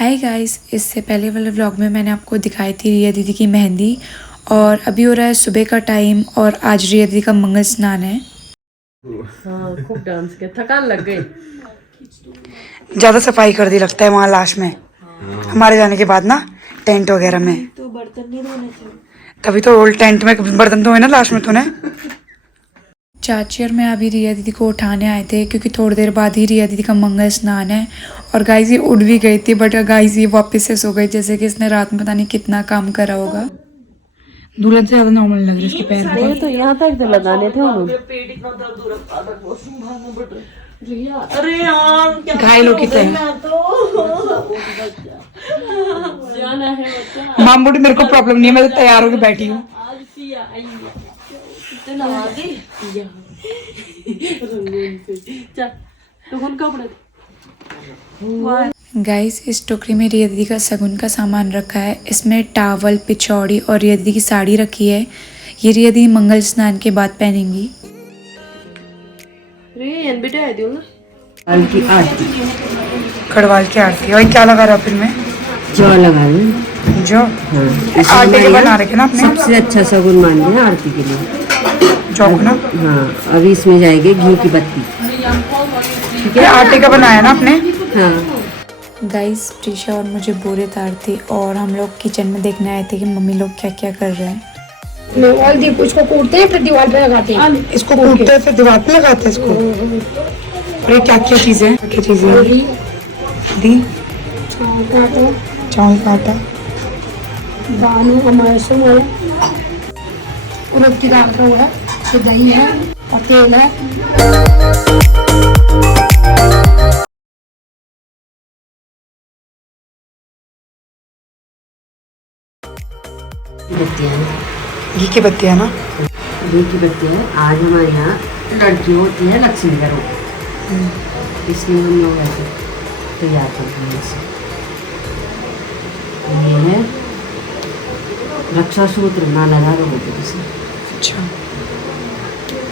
Hi guys, इससे पहले वाले व्लॉग में मैंने आपको दिखाई थी रिया दीदी की मेहंदी। और अभी हो रहा है सुबह का टाइम और आज रिया दीदी का मंगल स्नान है। हाँ, खूब डांस किया, थकान लग गई। ज्यादा सफाई कर दी लगता है वहाँ लास्ट में। हमारे जाने के बाद ना टेंट वगैरह में तो बर्तन नहीं धोने चाहिए। तभी तो ओल्ड टेंट में बर्तन धोए ना लास्ट में तूने। चाची और मैं अभी रिया दीदी को उठाने आए थे क्योंकि थोड़ी देर बाद ही रिया दीदी का मंगल स्नान है। और गाइस ये उठ भी गई थी बट गाइस ये वापस से सो गई, जैसे कि इसने रात में पता नहीं कितना काम करा होगा। दुल्हन से ज्यादा नॉर्मल लग रही है इसके पैर। नहीं तो यहाँ तक तो लगाने थे उन्होंने। अरे यार घायल हो कितने जाना है बच्चा। माम बोली मेरे को प्रॉब्लम नहीं है, मैं तो तैयार होकर बैठी हूँ। गाइस इस टोकरी में रिया दीदी का सगुन का सामान रखा है। इसमें टावल, पिचौड़ी और रिया दीदी की साड़ी रखी है। ये रिया दीदी मंगल स्नान के बाद पहनेंगी। कड़वाल की आरती। और क्या लगा रहा फिर में जो लगा ली जो आटे के बना रखे ना आपने। सबसे अच्छा सगुन मान है आरती के लिए जौ ना। हाँ, अभी इसमें जाएगी घी की बत्ती। ठीक है, आटे का बनाया ना आपने। हाँ गाइस प्रीशा और मुझे बोरे तार थे और हम लोग किचन में देखने आए थे कि मम्मी लोग क्या क्या कर रहे हैं। और दीप उसको कूटते हैं फिर दीवार पे लगाते हैं। इसको कूटते हैं फिर दीवार पे लगाते हैं इसको। और ये क्या क्या चीजें दी? चावल का आटा, दानों का मौसम है, उड़द की दाल का हुआ है, फिर दही है और तेल है। घी की बत्तियाँ ना। घी की बत्तियाँ आज हमारे यहाँ लड़की होती है लक्ष्मी का रूप, इसलिए हम लोग ऐसे तैयार करते हैं इसे। ये है रक्षा सूत्र नालंदा का होता है इसे। अच्छा,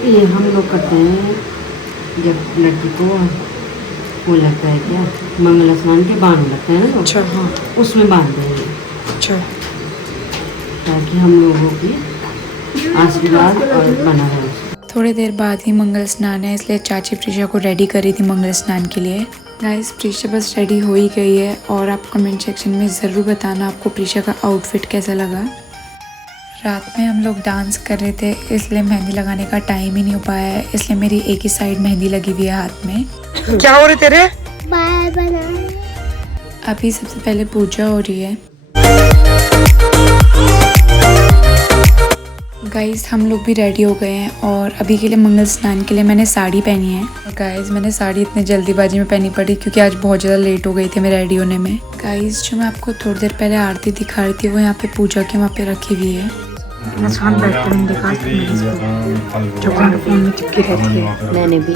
ये हम लोग करते हैं जब लड़की को वो लगता है क्या मंगल स्नान के बांध लगता है ना, तो अच्छा हाँ, उसमें बांधते हैं अच्छा ताकि हम लोगों की आशीर्वाद और बना रहे। थोड़ी देर बाद ही मंगल स्नान है, इसलिए चाची प्रीशा को रेडी करी थी मंगल स्नान के लिए। गाइस प्रीशा बस रेडी हो ही गई है और आप कमेंट सेक्शन में ज़रूर बताना आपको प्रीशा का आउटफिट कैसा लगा। रात में हम लोग डांस कर रहे थे इसलिए मेहंदी लगाने का टाइम ही नहीं हो पाया है, इसलिए मेरी एक ही साइड मेहंदी लगी हुई है हाथ में। क्या हो रहे तेरे? अभी सबसे पहले पूजा हो रही है। गाइस हम लोग भी रेडी हो गए हैं और अभी के लिए मंगल स्नान के लिए मैंने साड़ी पहनी है। गाइस मैंने साड़ी इतने जल्दीबाजी में पहनी पड़ी क्योंकि आज बहुत ज़्यादा लेट हो गई थी मैं रेडी होने में। गाइस जो मैं आपको थोड़ी देर पहले आरती दिखा रही थी वो यहाँ पे पूजा के वहाँ पे रखी हुई है। जो फोन में चिपकी रहती है। मैंने भी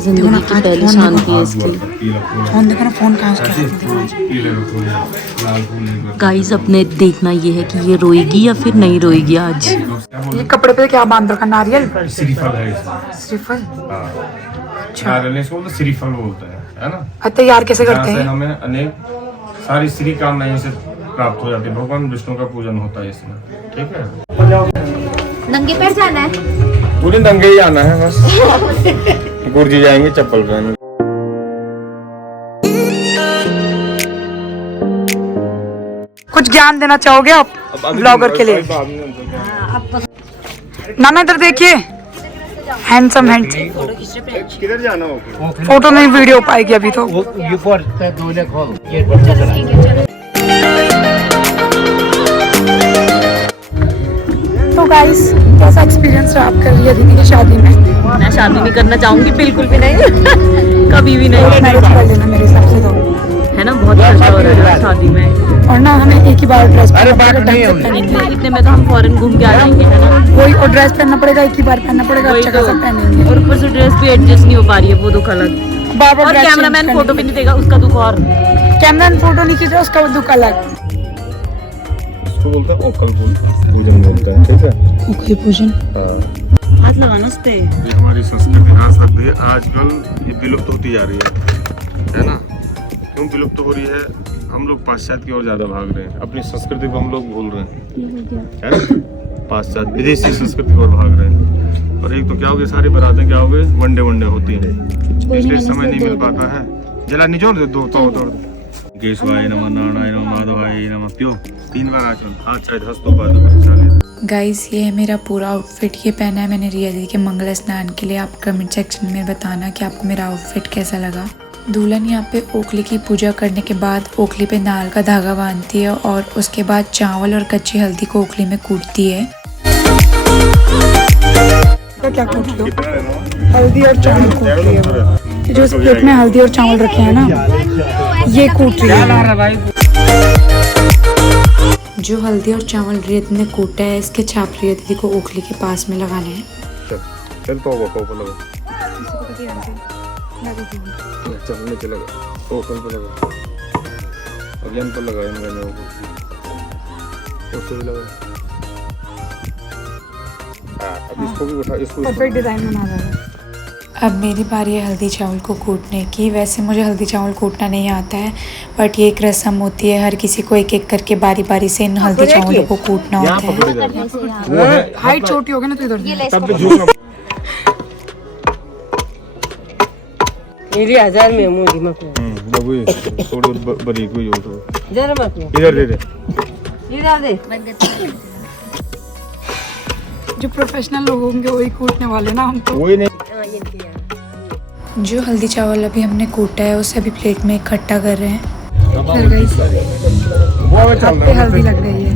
जिंदगी की पहली शांति है इसकी। फोन देखो ना, फोन कहाँ से गाइस अपने देखना ये है कि ये रोएगी या फिर नहीं रोएगी आज। ये कपड़े पे क्या बांध रखा? नारियल, श्रीफल है इसमें। श्रीफल। नारियल इसको बोलते श्रीफल बोलते हैं, है ना। तैयार कैसे करते यहाँ से हैं? हमें अनेक सारी श्री कामनाएं से प्राप्त हो जाती है। भगवान विष्णु का पूजन होता है इसमें, ठीक है। नंगे पैर जाना है। पूरे नंगे ही आना है बस। गुरुजी जाएंगे चप्पल पहन। कुछ ज्ञान देना चाहोगे आप ब्लॉगर के लिए? नाना इधर देखिए, हैंडसम हैंडसम। किधर जाना होगा? फोटो नहीं वीडियो पाएगी अभी तो। तो गाइस कैसा एक्सपीरियंस रहा आपका रिया दीदी की शादी में? मैं शादी नहीं करना चाहूंगी, बिल्कुल भी नहीं। कभी भी नहीं। मैरिज कर लेना मेरे हिसाब से तो, है ना, बहुत खर्चा हो रहा है शादी में। और ना हमें एक ही बार ड्रेस इतने में तो हम फॉरेन घूम के आ जाएंगे, है ना। वही, और ड्रेस पहनना पड़ेगा, एक ही बार पहनना पड़ेगा, अच्छा खासा पहनेंगे। और ऊपर से ड्रेस भी एडजस्ट नहीं हो पा रही है, वो दुख अलग। बार बार और कैमरामैन फोटो भी नहीं देगा, उसका दुख और। कैमरामैन फोटो नहीं खींचा, उसका दुख अलग। इसको बोलते हैं ओकल पूजन बोलते हैं, ठीक है। ओकल पूजन। हाथ लगाना उस पे। ये हमारी संस्कृति आजकल ये विलुप्त होती जा रही है ना। क्यों विलुप्त हो रही है? हम लोग पाश्चात्य की ओर ज्यादा भाग रहे हैं, अपनी संस्कृति को हम लोग भूल रहे हैं। पाश्चात्य विदेशी संस्कृति की ओर भाग रहे हैं। और एक तो क्या हो गया, सारी बारातें क्या हो गए, वनडे होती हैं, इसलिए समय नहीं मिल पाता है। जला निचोड़ दो तोड़ केशवाय नमः, नारायणाय नमः, माधवाय नमः, प्यो 3 बार आचमन, हाथ शायद हस्तोपाद। गाइस ये है मेरा पूरा आउटफिट। ये पहना है मैंने रिया दी के मंगल स्नान के लिए। आप कमेंट सेक्शन में बताना कि आपको मेरा आउटफिट कैसा लगा। दुल्हन यहाँ पे ओखली की पूजा करने के बाद ओखली पे नाल का धागा बांधती है और उसके बाद चावल और कच्ची हल्दी को ओखली में कूटती है। तो क्या कूट लो? हल्दी और चावल कूट रही है। जो इस प्लेट में हल्दी और चावल रखे हैं ना, ये कूट रही है। जो हल्दी और चावल रियत ने कूटा है, इसके छाप रिया दीदी को ओखली के पास में लगाने हैं। चल तो वो ऊपर लगा, चल नीचे लगा, तो ऊपर पे लगा, अब यहाँ पर लगाया मैंने, उसको भी लगा। अब इसको भी उठा, इसको परफेक्ट डिजाइन बना रहा है। अब मेरी बारी है हल्दी चावल को कूटने की। वैसे मुझे हल्दी चावल कूटना नहीं आता है, बट ये एक रस्म होती है, हर किसी को एक एक करके बारी बारी से इन हल्दी चावलों को कूटना होता है। हाइट छोटी होगी ना तो इधर मेरी 1000 में मुझे मको बाबू थोड़ी बड़ी कोई हो तो जरा मको इधर दे इधर दे। जो प्रोफेशनल लोग होंगे वही कूटने वाले ना, हम तो वही नहीं। जो हल्दी चावल अभी हमने कूटा है उसे अभी प्लेट में इकट्ठा कर रहे हैं। हाथ पे हल्दी लग रही है।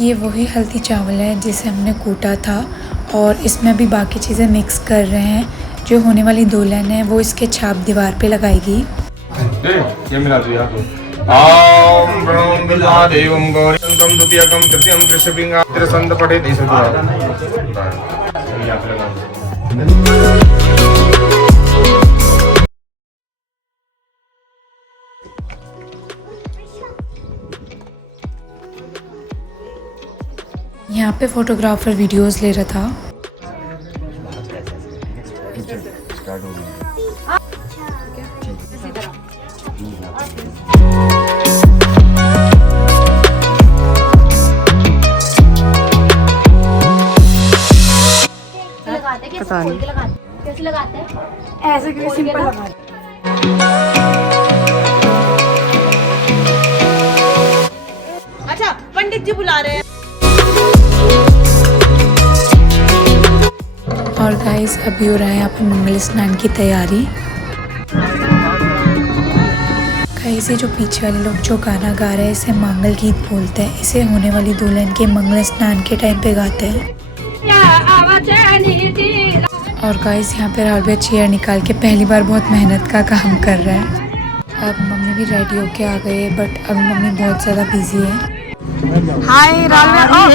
ये वही हल्दी चावल है जिसे हमने कूटा था और इसमें अभी बाकी चीज़ें मिक्स कर रहे हैं। जो होने वाली दुल्हन है वो इसके छाप दीवार पे लगाएगी। ये मिला दो यहाँ को। ओम प्रणोम विद्या देवम गौरीयंतम द्वितीयकम तृतीयम त्रिशपिंगा त्रिसंत पठे तीसरा यहाँ पे लगा। यहाँ पे फोटोग्राफर वीडियोस ले रहा था। पता नहीं कैसे लगाते हैं? ऐसे कि सिंपल लगा। अच्छा पंडित जी बुला रहे हैं। और गाइस अभी हो रहा है यहाँ पे मंगल स्नान की तैयारी। गाइस ये जो पीछे वाले लोग जो गाना गा रहे हैं इसे मंगल गीत बोलते हैं। इसे होने वाली दुल्हन के मंगल स्नान के टाइम पे गाते हैं। और गाइस यहाँ पे राहुल भैया चेयर निकाल के पहली बार बहुत मेहनत का काम कर रहा है। अब मम्मी भी रेडी होके आ गई है, बट अभी मम्मी बहुत ज़्यादा बिजी है। हाय राहुल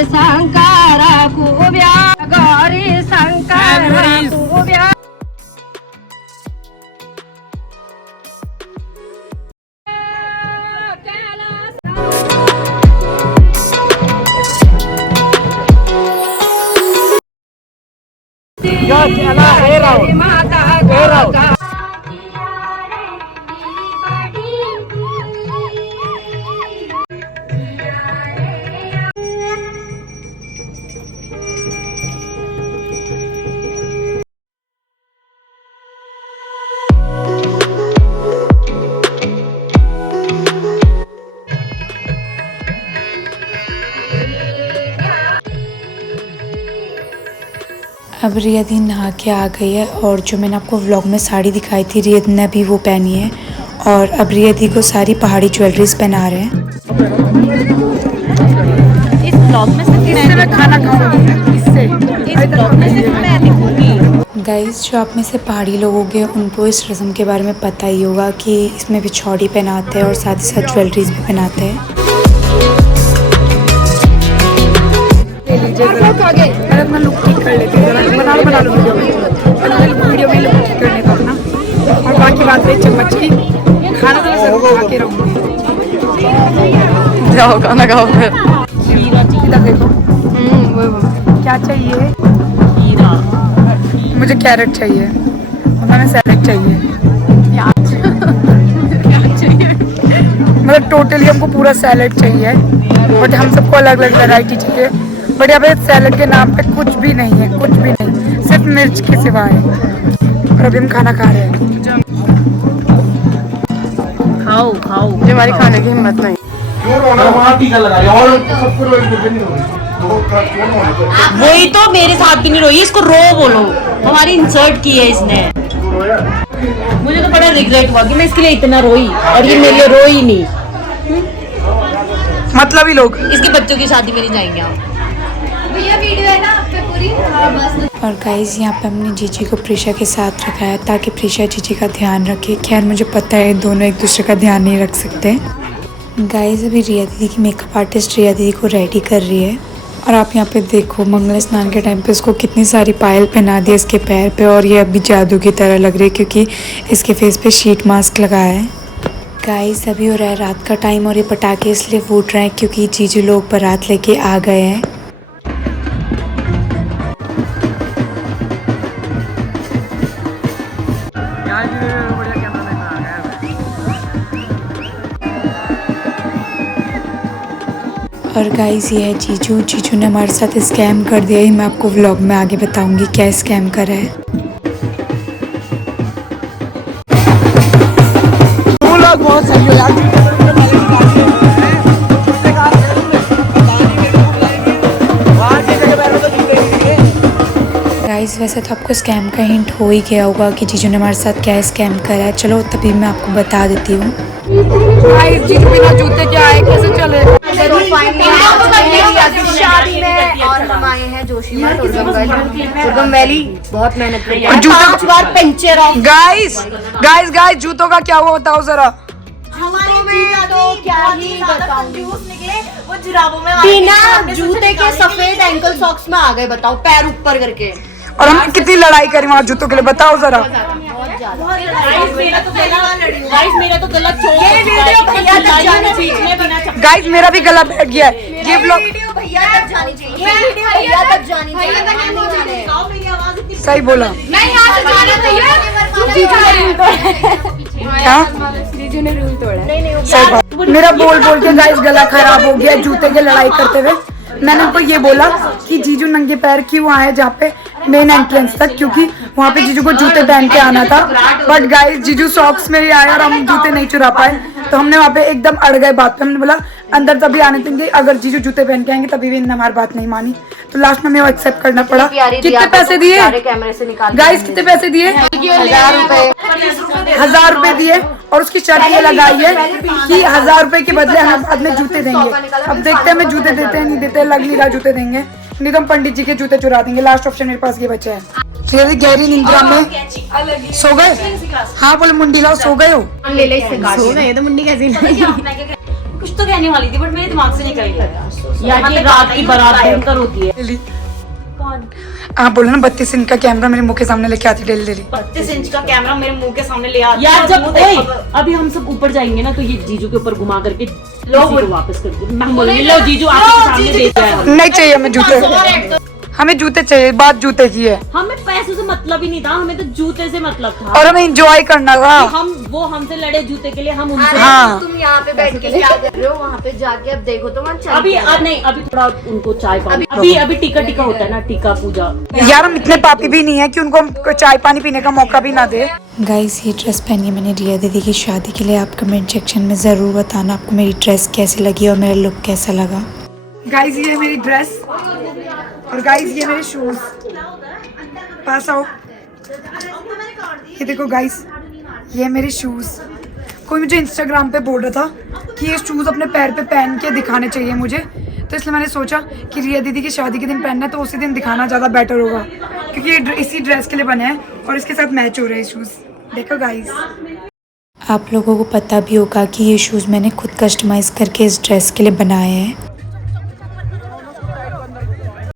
अब रिया दी नहा के आ गई है और जो मैंने आपको व्लॉग में साड़ी दिखाई थी रिया दी ने भी वो पहनी है। और अब रिया दी को सारी पहाड़ी ज्वेलरीज पहना रहे हैं। इस ब्लॉग में सिर्फ मैं खाना खाऊंगी, इस ब्लॉग में सिर्फ मैं दिखूंगी। गाइस जो आप में से पहाड़ी लोग होंगे उनको इस रस्म के बारे में पता ही होगा कि इसमें बिछौड़ी पहनाते हैं और साथ ही साथ ज्वेलरीज भी पहनाते हैं। अपना लुक ठीक कर लेते हैं, बना लो वीडियो में लुक ठीक करने का अपना। और बाकी बात है चम्मच की, खाना तो मैं जरूर खा के रहूँगी। जाओ खाना खाओ फिर। इधर देखो, वो क्या चाहिए? हीरा मुझे कैरेट चाहिए और हमें सैलेड चाहिए। मतलब टोटली हमको पूरा सैलेड चाहिए, बट हम सबको अलग अलग वैरायटी चाहिए। बट यहाँ पे सैलेड के नाम पे कुछ भी नहीं है, कुछ भी नहीं, सिर्फ मिर्च के सिवाय। और अभी हम खाना खा रहे हैं। खाओ खाओ, मुझे हमारी खाने की हिम्मत नहीं। वही तो मेरे साथ भी नहीं रोई, इसको रो बोलो, हमारी इंसर्ट की है इसने। मुझे तो बड़ा रिग्रेट हुआ कि मैं इसके लिए इतना रोई और ये मेरे लिए रोई नहीं। मतलब ही लोग इसके बच्चों की शादी में नहीं जाएंगे आप। भैया वीडियो है ना आप पे पूरी, बस। और गाइज़ यहाँ पे हमने जीजी को प्रीशा के साथ रखा है ताकि प्रीशा जीजी का ध्यान रखे। खैर मुझे पता है दोनों एक दूसरे का ध्यान नहीं रख सकते। गाइज़ अभी रिया दीदी की मेकअप आर्टिस्ट रिया दीदी को रेडी कर रही है। और आप यहाँ पे देखो मंगल स्नान के टाइम पे इसको कितनी सारी पायल पहना दी इसके पैर पे, और ये अभी जादू की तरह लग रही है क्योंकि इसके फेस पे शीट मास्क लगाया है। गाइस अभी हो रहा है रात का टाइम और ये पटाखे इसलिए फूट रहे हैं क्योंकि जीजू लोग बारात लेके आ गए हैं। और गाइस ये है जीजू। जीजू ने हमारे साथ स्कैम कर दिया, ही मैं आपको व्लॉग में आगे बताऊंगी क्या स्कैम करा है। बहुत सही हो यार। गाइस वैसे तो आपको स्कैम का हिंट हो ही गया होगा कि जीजू ने हमारे साथ क्या स्कैम करा है। चलो तभी मैं आपको बता देती हूँ। गाइस जीजू बिना जूते के आए कैसे चले? शादी में और हम आए हैं जोशीमठ उर्गम वैली। बहुत मेहनत करी है, 5 बार पंचर ऑफ। गाइस जूतों का क्या हुआ बताओ जरा। हमारे तो क्या ही बताऊं, वो जुराबों में बिना जूते के सफेद एंकल सॉक्स में आ गए, बताओ, पैर ऊपर करके। और हम कितनी लड़ाई करी वहाँ जूतों के लिए बताओ जरा। गाइस मेरा भी गला बैठ गया है। ये ब्लॉग सही बोला। क्या जीजू ने रूल तोड़ा? सही बात। मेरा बोल के गाइस गला खराब हो गया जूते की लड़ाई करते हुए। मैंने उनको ये बोला कि जीजू नंगे पैर क्यों आए जहाँ पे मेन एंट्रेंस तक, क्योंकि वहाँ पे जीजू को जूते पहन के आना था। बट गाइस जीजू सॉक्स में ही आए और हम जूते नहीं चुरा पाए, तो हमने वहाँ पे एकदम अड़ गए बात पे। हमने बोला अंदर तभी आने देंगे, अगर जीजू जूते पहन के आएंगे तभी भी इन्होंने हमारी बात नहीं मानी। तो लास्ट में हमें एक्सेप्ट करना पड़ा। कितने पैसे दिए गाइस? कितने पैसे दिए? 1000 रुपए दिए। और उसकी शर्त ये लगाई है कि 1000 रुपए के बदले हमें बाद में जूते देंगे। अब देखते हैं हमें जूते देते हैं नहीं देते, लग नहीं रहा जूते देंगे, नहीं तो हम पंडित जी के जूते चुरा देंगे। लास्ट ऑप्शन मेरे पास ये बचा है। फिर गहरी निंद्रा में सो गए। हाँ बोले मुंडी लाओ, सो गए हो? सो गए तो मुंडी कैसी कुछ तो कहने वाली थी बट मेरे दिमाग से निकल गया। यार ये रात की बारात भयंकर होती है। कौन? आप बोलो ना 32 इंच का कैमरा मेरे मुंह के सामने लेके आती डेली। 32 इंच का कैमरा मेरे मुंह के सामने ले आती यार। जब अभी हम सब ऊपर जाएंगे ना तो ये जीजू के ऊपर घुमा करके लोग वापस करके मैं बोलूंगी लो जीजू आपके सामने दे जाए। नहीं चाहिए हमें जूते, हमें जूते चाहिए। बात जूते की है। हमें पैसों से मतलब ही नहीं था, हमें तो जूते से मतलब था और हमें एंजॉय करना था। वो हमसे लड़े जूते के लिए, हम उनसे। हाँ। तुम यहाँ पे बैठ के क्या कर रहे हो? वहाँ पे जाके अब देखो तो अभी नहीं, अभी थोड़ा उनको चाय पानी, अभी टीका होता है ना, टीका पूजा। यार हम इतने पापी भी नहीं है कि उनको चाय पानी पीने का मौका भी ना दे। गाइस ये ड्रेस पहनी है मैंने रिया दीदी की शादी के लिए। आप कमेंट सेक्शन में ज़रूर बताना आपको मेरी ड्रेस कैसी लगी और मेरा लुक कैसा लगा। गाइस ये मेरी ड्रेस और गाइस ये मेरे शूज। पास आओ, ये देखो गाइस ये मेरे शूज। कोई मुझे इंस्टाग्राम पे बोल रहा था कि ये शूज अपने पैर पे पहन के दिखाने चाहिए मुझे, तो इसलिए मैंने सोचा कि रिया दीदी की शादी के दिन पहनना है तो उसी दिन दिखाना ज़्यादा बेटर होगा, क्योंकि ये इसी ड्रेस के लिए बने हैं और इसके साथ मैच हो रहे हैं शूज। देखो गाइस आप लोगों को पता भी होगा कि ये शूज़ मैंने खुद कस्टमाइज़ करके इस ड्रेस के लिए बनाए हैं।